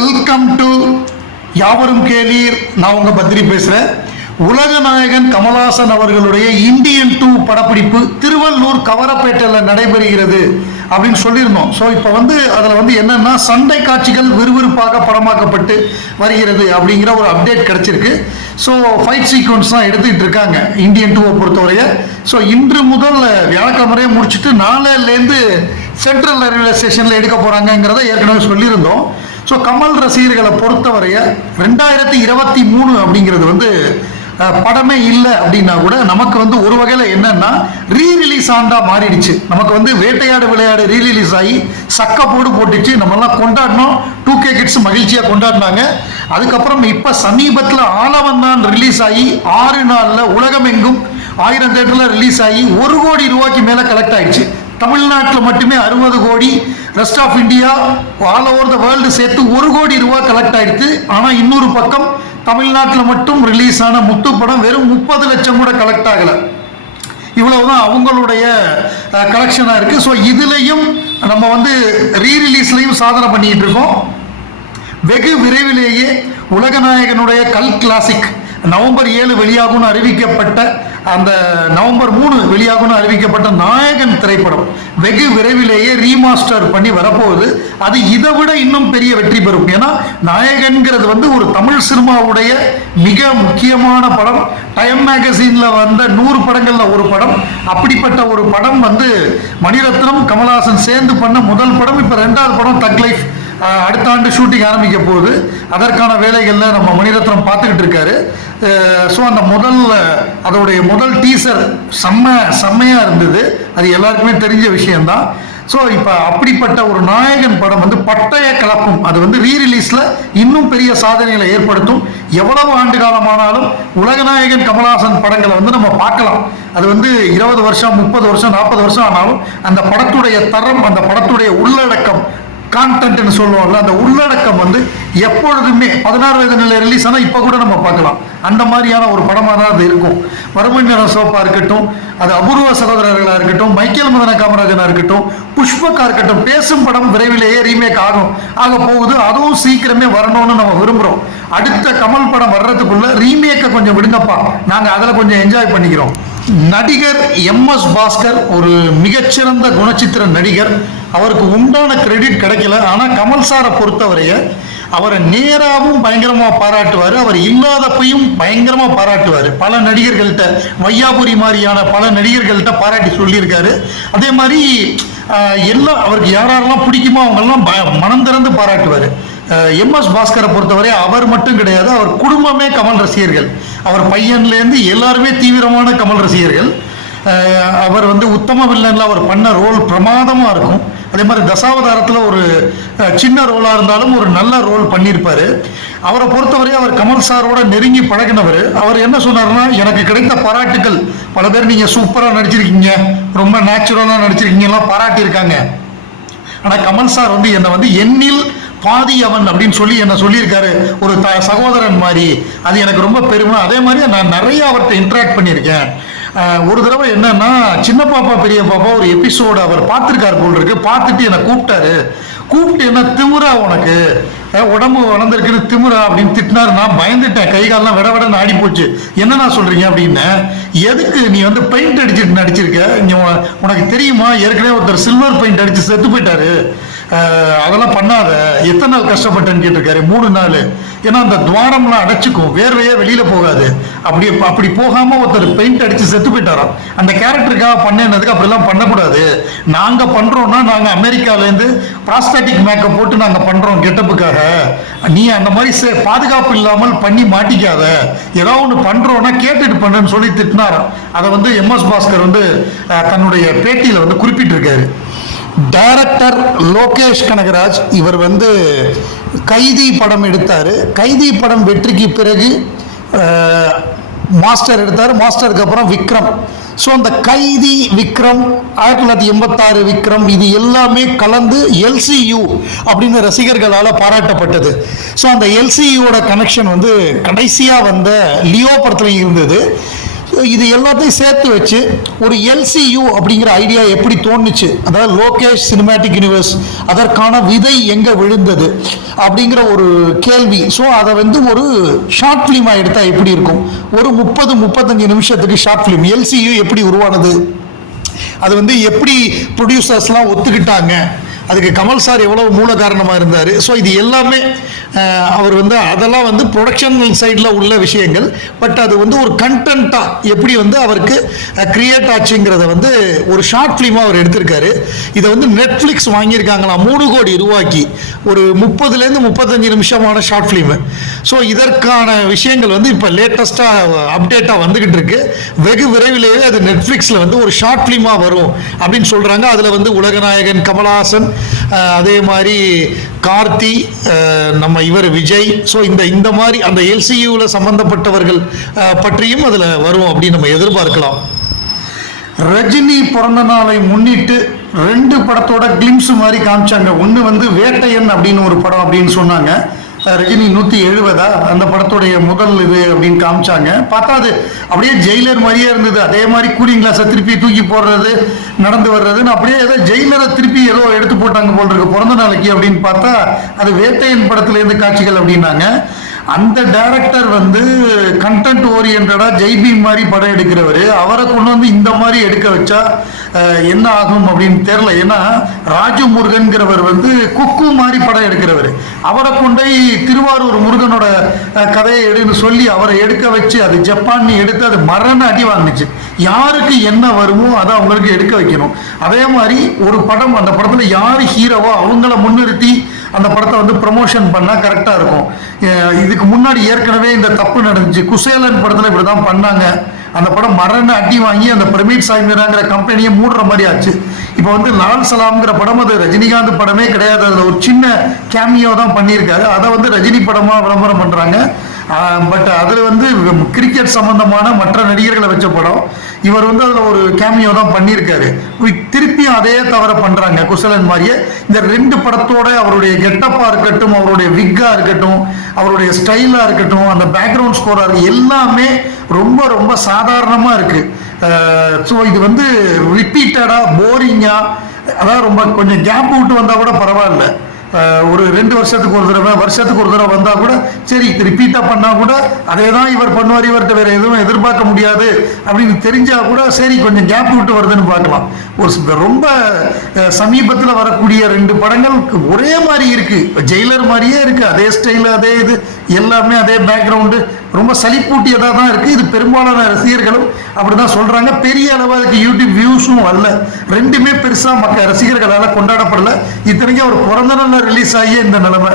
Welcome to யாவரும் கேளீர். நான் உங்க பத்ரி பேசுறேன். உலக நாயகன் கமல்ஹாசன் அவர்களுடைய இந்தியன் 2 படப்பிடிப்பு திருவள்ளூர் கவரப்பேட்டையில் நடைபெறுகிறது அப்படின்னு சொல்லியிருந்தோம். ஸோ இப்போ அதில் என்னன்னா சண்டை காட்சிகள் விறுவிறுப்பாக படமாக்கப்பட்டு வருகிறது அப்படிங்கிற ஒரு அப்டேட் கிடைச்சிருக்கு. ஸோ ஃபைட் சீக்வன்ஸ்லாம் எடுத்துக்கிட்டு இருக்காங்க இந்தியன் 2 பொறுத்தவரைய. ஸோ இன்று முதல் வியாழக்கிழமையே முடிச்சுட்டு நாளையிலேருந்து சென்ட்ரல் ரயில்வே ஸ்டேஷனில் எடுக்க போகிறாங்கங்கிறத ஏற்கனவே சொல்லியிருந்தோம். ஸோ கமல் ரசிகர்களை பொறுத்தவரைய 2023 அப்படிங்கிறது படமே இல்லை அப்படின்னா கூட நமக்கு ஒரு வகையில் என்னன்னா ரீரிலீஸ் ஆண்டா மாறிடுச்சு. நமக்கு வேட்டையாடு விளையாடு ரீரிலீஸ் ஆகி சக்கப்போடு போட்டுச்சு. நம்மெல்லாம் கொண்டாடினோம். 2K கிட்ஸ் மகிழ்ச்சியாக கொண்டாடினாங்க. அதுக்கப்புறம் இப்போ சமீபத்தில் ஆலவந்தான் ரிலீஸ் ஆகி 6 நாளில் உலகமெங்கும் 1000 தேட்டரில் ரிலீஸ் ஆகி 1 கோடி ரூபாய்க்கு மேலே கலெக்ட் ஆயிடுச்சு. தமிழ்நாட்டில் மட்டுமே 60 கோடி, rest of India all over the world சேர்த்து 1 கோடி ரூபாய் கலெக்ட் ஆயிடுச்சு. ஆனால் இன்னொரு பக்கம் தமிழ்நாட்டில் மட்டும் ரிலீஸ் ஆன முத்து படம் வெறும் 30 லட்சம் கூட கலெக்ட் ஆகலை. இவ்வளவுதான் அவங்களுடைய கலெக்ஷனாக இருக்குது. ஸோ இதுலேயும் நம்ம ரீரிலீஸ்லையும் சாதனை பண்ணிக்கிட்டு இருக்கோம். வெகு விரைவிலேயே உலகநாயகனுடைய கல் கிளாசிக் நவம்பர் 7 வெளியாகும்னு அறிவிக்கப்பட்ட, அந்த நவம்பர் 3 வெளியாகும்னு அறிவிக்கப்பட்ட நாயகன் திரைப்படம் வெகு விரைவிலேயே ரீமாஸ்டர் பண்ணி வரப்போகுது. அது இதை விட இன்னும் பெரிய வெற்றி பெறும். ஏன்னா நாயகன்கிறது ஒரு தமிழ் சினிமாவுடைய மிக முக்கியமான படம். டைம் மேகசின்ல வந்த 100 படங்கள்ல ஒரு படம். அப்படிப்பட்ட ஒரு படம் மணிரத்னம் கமல்ஹாசன் சேர்ந்து பண்ண முதல் படம். இப்போ 2வது படம் தக் லைஃப் அடுத்த ஆண்டு ஷூட்டிங் ஆரம்பிக்க போகுது. அதற்கான வேலைகளில் நம்ம மணிரத்னம் பார்த்துக்கிட்டு இருக்காரு. ஸோ அந்த அதோடைய முதல் டீசர் செம்மையாக இருந்தது. அது எல்லாருக்குமே தெரிஞ்ச விஷயம்தான். ஸோ இப்போ அப்படிப்பட்ட ஒரு நாயகன் படம் பட்டய கலப்பும். அது ரீரிலீஸில் இன்னும் பெரிய சாதனைகளை ஏற்படுத்தும். எவ்வளவு ஆண்டு காலமானாலும் உலகநாயகன் கமல்ஹாசன் படங்களை நம்ம பார்க்கலாம். அது 20 வருஷம் 30 வருஷம் 40 வருஷம் ஆனாலும் அந்த படத்துடைய தரம், அந்த படத்துடைய உள்ளடக்கம், கான்டென்ட்னு சொல்லுவோம்ல, அந்த உள்ளடக்கம் எப்பொழுதுமே 16 வயது நிலை ரிலீஸ் ஆனால் இப்போ கூட நம்ம பார்க்கலாம். அந்த மாதிரியான ஒரு படமாக தான் அது இருக்கும். வறுமையான சோப்பா இருக்கட்டும், அது அபூர்வ சகோதரர்களாக இருக்கட்டும், மைக்கேல் மதன காமராஜனாக இருக்கட்டும், புஷ்பக்கா இருக்கட்டும், பேசும் படம் விரைவிலேயே ரீமேக் ஆக போகுது. அதுவும் சீக்கிரமே வரணும்னு நம்ம விரும்புகிறோம். அடுத்த கமல் படம் வர்றதுக்குள்ள ரீமேக்கை கொஞ்சம் விடுங்கப்பா, நாங்கள் அதில் கொஞ்சம் என்ஜாய் பண்ணிக்கிறோம். நடிகர் MS பாஸ்கர் ஒரு மிகச்சிறந்த குணச்சித்திர நடிகர். அவருக்கு உண்டான கிரெடிட் கிடைக்கல. ஆனால் கமல் சாரை பொறுத்தவரைய அவரை நேராகவும் பயங்கரமாக பாராட்டுவார், அவர் இல்லாதப்பையும் பயங்கரமாக பாராட்டுவார். பல நடிகர்கள்ட்ட, வையாபுரி மாதிரியான பல நடிகர்கள்ட்ட பாராட்டி சொல்லியிருக்காரு. அதே மாதிரி அவருக்கு யாரெல்லாம் பிடிக்குமோ அவங்கெல்லாம் மனம் திறந்து பாராட்டுவார். MS பாஸ்கரை பொறுத்தவரை அவர் மட்டும் கிடையாது, அவர் குடும்பமே கமல் ரசிகர்கள். அவர் பையன்லேருந்து எல்லாருமே தீவிரமான கமல் ரசிகர்கள். அவர் உத்தம வில்லன்ல அவர் பண்ண ரோல் பிரமாதமாக இருக்கும். அதே மாதிரி தசாவதாரத்தில் ஒரு சின்ன ரோலாக இருந்தாலும் ஒரு நல்ல ரோல் பண்ணியிருப்பார். அவரை பொறுத்தவரை அவர் கமல் சாரோட நெருங்கி பழகினவர். அவர் என்ன சொன்னார்னா, எனக்கு கிடைத்த பாராட்டுக்கள் பல பேர் நீங்கள் சூப்பராக நடிச்சிருக்கீங்க, ரொம்ப நேச்சுரலாக நடிச்சிருக்கீங்கலாம் பாராட்டியிருக்காங்க. ஆனால் கமல் சார் என்னை எண்ணில் பாதி அவன் அப்படின்னு சொல்லி என்ன சொல்லியிருக்காரு, ஒரு சகோதரன் மாதிரி. அது எனக்கு ரொம்ப பெருமை. அதே மாதிரி நான் நிறைய அவர்கிட்ட இன்ட்ராக்ட் பண்ணியிருக்கேன். ஒரு தடவை என்னன்னா, சின்ன பாப்பா பெரிய பாப்பா ஒரு எபிசோடு அவர் பார்த்துருக்காரு போல் இருக்கு. பார்த்துட்டு என்னை கூப்பிட்டு என்ன திமுறா, உனக்கு உடம்பு வளர்ந்துருக்குன்னு திமுறா அப்படின்னு திட்டினாரு. நான் பயந்துட்டேன், கை காலெல்லாம் விடன்னு ஆடி போச்சு. என்னன்னா சொல்றீங்க அப்படின்னு. எதுக்கு நீ பெயிண்ட் அடிச்சுட்டு நடிச்சிருக்க, உனக்கு தெரியுமா ஏற்கனவே ஒருத்தர் சில்வர் பெயிண்ட் அடிச்சு செத்து போயிட்டாரு, அதெல்லாம் பண்ணாத, எத்தனை நாள் கஷ்டப்பட்டேன்னு கேட்டிருக்காரு. 3 நாள். ஏன்னா அந்த துவாரம்லாம் அடைச்சிக்கும், வேர்வையே வெளியில போகாது. அப்படி போகாம ஒருத்தர் பெயிண்ட் அடிச்சு செத்து போயிட்டாராம். அந்த கேரக்டருக்காக பண்ணதுக்கு அப்படிலாம் பண்ணக்கூடாது. நாங்க பண்றோம்னா நாங்க அமெரிக்காலேருந்து ப்ராஸ்தட்டிக் மேக்கப் போட்டு நாங்க பண்றோம் கெட்டப்புக்காக. நீ அந்த மாதிரி பாதுகாப்பு இல்லாமல் பண்ணி மாட்டிக்காத, ஏதாவது ஒன்று பண்றோம்னா கேட்டுட்டு பண்ணுன்னு சொல்லி திட்டினாராம். அதை MS பாஸ்கர் தன்னுடைய பேட்டியில குறிப்பிட்டிருக்காரு. டைரக்டர் லோகேஷ் கனகராஜ் இவர் கைதி படம் எடுத்தார். கைதி படம் வெற்றிக்கு பிறகு மாஸ்டர் எடுத்தார். மாஸ்டருக்கு அப்புறம் விக்ரம். ஸோ அந்த கைதி, விக்ரம், 1986 விக்ரம், இது எல்லாமே கலந்து LCU அப்படின்னு ரசிகர்களால் பாராட்டப்பட்டது. ஸோ அந்த LCUவோட கனெக்ஷன் கடைசியாக வந்த லியோ படத்தில் இருந்தது. இது எல்லாத்தையும் சேர்த்து வச்சு ஒரு எல்சியு அப்படிங்கிற ஐடியா எப்படி தோணுச்சு, அதாவது லோகேஷ் சினிமேட்டிக் யூனிவர்ஸ், அதற்கான விதை எங்கே விழுந்தது அப்படிங்கிற ஒரு கேள்வி. ஸோ அதை வந்து ஒரு ஷார்ட் ஃபிலிமாக எடுத்தால் எப்படி இருக்கும், ஒரு 30-35 நிமிஷத்துக்கு ஷார்ட் ஃபிலிம் எல்சியு எப்படி உருவானது, அது வந்து எப்படி ப்ரொடியூசர்ஸ்லாம் ஒத்துக்கிட்டாங்க, அதுக்கு கமல் சார் எவ்வளோ மூல காரணமாக இருந்தார். ஸோ இது எல்லாமே அவர் வந்து அதெல்லாம் வந்து ப்ரொடக்ஷன் சைடில் உள்ள விஷயங்கள். பட் அது வந்து ஒரு கண்டென்ட்டாக எப்படி வந்து அவருக்கு கிரியேட் ஆச்சுங்கிறத வந்து ஒரு ஷார்ட் ஃபிலிமாக அவர் எடுத்திருக்காரு. இதை வந்து நெட்ஃப்ளிக்ஸ் வாங்கியிருக்காங்களாம் 3 கோடி ரூபாய்க்கு, ஒரு 30-35 நிமிஷமான ஷார்ட் ஃபிலிமு. ஸோ இதற்கான விஷயங்கள் வந்து இப்போ லேட்டஸ்ட்டாக அப்டேட்டாக வந்துக்கிட்டு இருக்கு. வெகு விரைவிலேயே அது நெட்ஃப்ளிக்ஸில் வந்து ஒரு ஷார்ட் ஃபிலிமாக வரும் அப்படின்னு சொல்கிறாங்க. அதில் வந்து உலகநாயகன் கமலஹாசன், அதே மாதிரி கார்த்தி, நம்ம இவர் விஜய், ஸோ இந்த மாதிரி அந்த எல்சியூவில் சம்பந்தப்பட்டவர்கள் பற்றியும் அதில் வரும் அப்படின்னு நம்ம எதிர்பார்க்கலாம். ரஜினி பிறந்த நாளை முன்னிட்டு 2 படத்தோட கிளிம்ஸ் மாதிரி காமிச்சாங்க. ஒன்று வந்து வேட்டையன் அப்படின்னு ஒரு படம் அப்படின்னு சொன்னாங்க. ரஜினி 170 அந்த படத்துடைய முதல் இது அப்படின்னு காமிச்சாங்க. பார்த்தா அது அப்படியே ஜெயிலர் மாதிரியே இருந்தது. அதே மாதிரி கூலிங் கிளாஸை திருப்பி தூக்கி போடுறது, நடந்து வர்றதுன்னு அப்படியே ஏதோ ஜெயிலரை திருப்பி ஏதோ எடுத்து போட்டாங்க போல் இருக்கு பிறந்த நாளைக்கு அப்படின்னு பார்த்தா அது வேட்டையன் படத்துலேருந்து காட்சிகள் அப்படின்னாங்க. அந்த டைரக்டர் வந்து கண்டென்ட் ஓரியன்டா ஜெய்பீம் மாதிரி படம் எடுக்கிறவர், அவரை கொண்டு வந்து இந்த மாதிரி எடுக்க வச்சா என்ன ஆகும் அப்படின்னு தெரியல. ஏன்னா ராஜு முருகன்கிறவர் வந்து குக்கு மாதிரி படம் எடுக்கிறவர், அவரை கொண்டு திருவாரூர் முருகனோட கதையை எடுன்னு சொல்லி அவரை எடுக்க வச்சு அது ஜப்பான் எடுத்து அது மரண அடி வாங்கிச்சு. யாருக்கு என்ன வருமோ அதை அவங்களுக்கு எடுக்க வைக்கணும். அதே மாதிரி ஒரு படம், அந்த படத்தில் யார் ஹீரோவோ அவங்கள முன்னிறுத்தி அந்த படத்தை வந்து ப்ரமோஷன் பண்ணால் கரெக்டாக இருக்கும். இதுக்கு முன்னாடி ஏற்கனவே இந்த தப்பு நடந்துச்சு. குசேலன் படத்தில் இப்படி தான் பண்ணாங்க. அந்த படம் மரண அடி வாங்கி அந்த பிரமிட் சாய்மீராங்கிற கம்பெனியை மூடுற மாதிரி ஆச்சு. இப்போ வந்து லால் சலாம்ங்கிற படம் அது ரஜினிகாந்த் படமே கிடையாது, அதில் ஒரு சின்ன கேமியோ தான் பண்ணியிருக்காரு. அதை வந்து ரஜினி படமாக விளம்பரம் பண்ணுறாங்க. பட் அதில் வந்து கிரிக்கெட் சம்பந்தமான மற்ற நடிகர்களை வச்ச படம், இவர் வந்து அதில் ஒரு கேமியோ தான் பண்ணியிருக்காரு. திருப்பியும் அதே தவிர பண்ணுறாங்க குசலன் மாதிரியே. இந்த 2 படத்தோட அவருடைய கெட்டப்பாக இருக்கட்டும், அவருடைய விக்காக இருக்கட்டும், அவருடைய ஸ்டைலாக இருக்கட்டும், அந்த பேக்ரவுண்ட் ஸ்கோராக இருக்கு, எல்லாமே ரொம்ப ரொம்ப சாதாரணமாக இருக்குது. ஸோ இது வந்து ரிப்பீட்டடாக போரிங்காக, அதாவது ரொம்ப கொஞ்சம் கேப் விட்டு வந்தால் கூட பரவாயில்ல. ஒரு 2 வருஷத்துக்கு ஒரு தடவை, வருஷத்துக்கு ஒரு தடவை வந்தால் கூட சரி, ரிப்பீட்டாக பண்ணால் கூட அதே தான் இவர் பண்ணுவார், இவர்கிட்ட வேறு எதுவும் எதிர்பார்க்க முடியாது அப்படின்னு தெரிஞ்சால் கூட சரி கொஞ்சம் கேப் விட்டு வருதுன்னு பார்க்கலாம். ஒரு ரொம்ப சமீபத்தில் வரக்கூடிய 2 படங்கள் ஒரே மாதிரி இருக்குது, ஜெயிலர் மாதிரியே இருக்குது, அதே ஸ்டைலு, அதே இது எல்லாமே, அதே பேக்ரவுண்டு, ரொம்ப சலிப்பூட்டியதாக தான் இருக்குது. இது பெரும்பாலான ரசிகர்களும் அப்படி தான் சொல்கிறாங்க. பெரிய அளவு அதுக்கு யூடியூப் வியூஸும் வரல. 2மே பெருசாக ரசிகர்களால் கொண்டாடப்படலை. இத்தனைக்கும் ஒரு பிறந்த நாள் ரிலீஸ் ஆகிய இந்த நிலைமை.